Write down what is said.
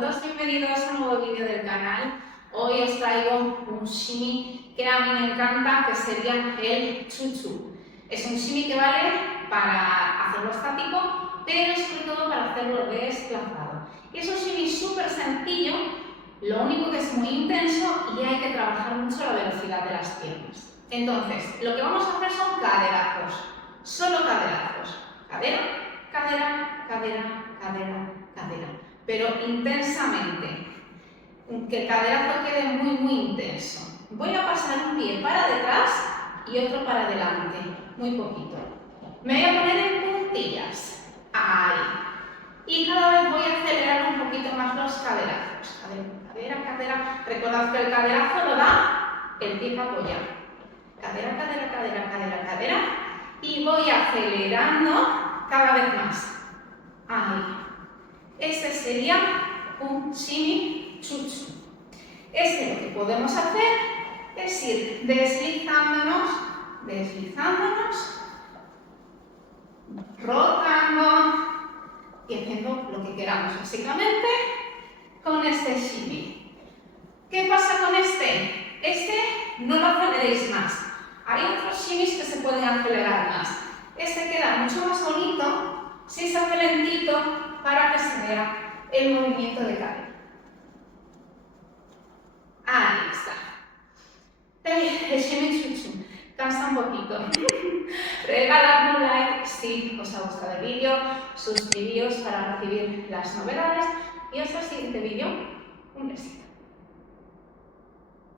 todos, bienvenidos a un nuevo vídeo del canal. Hoy os traigo un shimmy que a mí me encanta, que sería el chuchu. Es un shimmy que vale para hacerlo estático, pero sobre todo para hacerlo desplazado. Y es un shimmy súper sencillo, lo único que es muy intenso y hay que trabajar mucho la velocidad de las piernas. Entonces, lo que vamos a hacer son caderazos, solo caderazos. Cadera, cadera, cadera, cadera, cadera, pero intensamente, que el caderazo quede muy intenso. Voy a pasar un pie para detrás y otro para adelante, muy poquito. Me voy a poner en puntillas, ahí. Y cada vez voy a acelerar un poquito más los caderazos. Cadera, cadera. Recordad que el caderazo lo da el pie apoyado. Cadera, cadera, cadera, cadera, cadera. Y voy acelerando cada vez más. Ahí. Este sería un shimmy chuchu. Lo que podemos hacer es ir deslizándonos, rotando y haciendo lo que queramos, básicamente, con este shimmy. ¿Qué pasa con este? Este no lo aceleréis más. Hay otros shimmys que se pueden acelerar más. Este queda mucho más bonito si se hace lentito para que se vea el movimiento de cadera. Ahí está. El shimmy chuchu cansa un poquito. Regaladme un like si os ha gustado el vídeo, suscribíos para recibir las novedades y hasta el siguiente vídeo.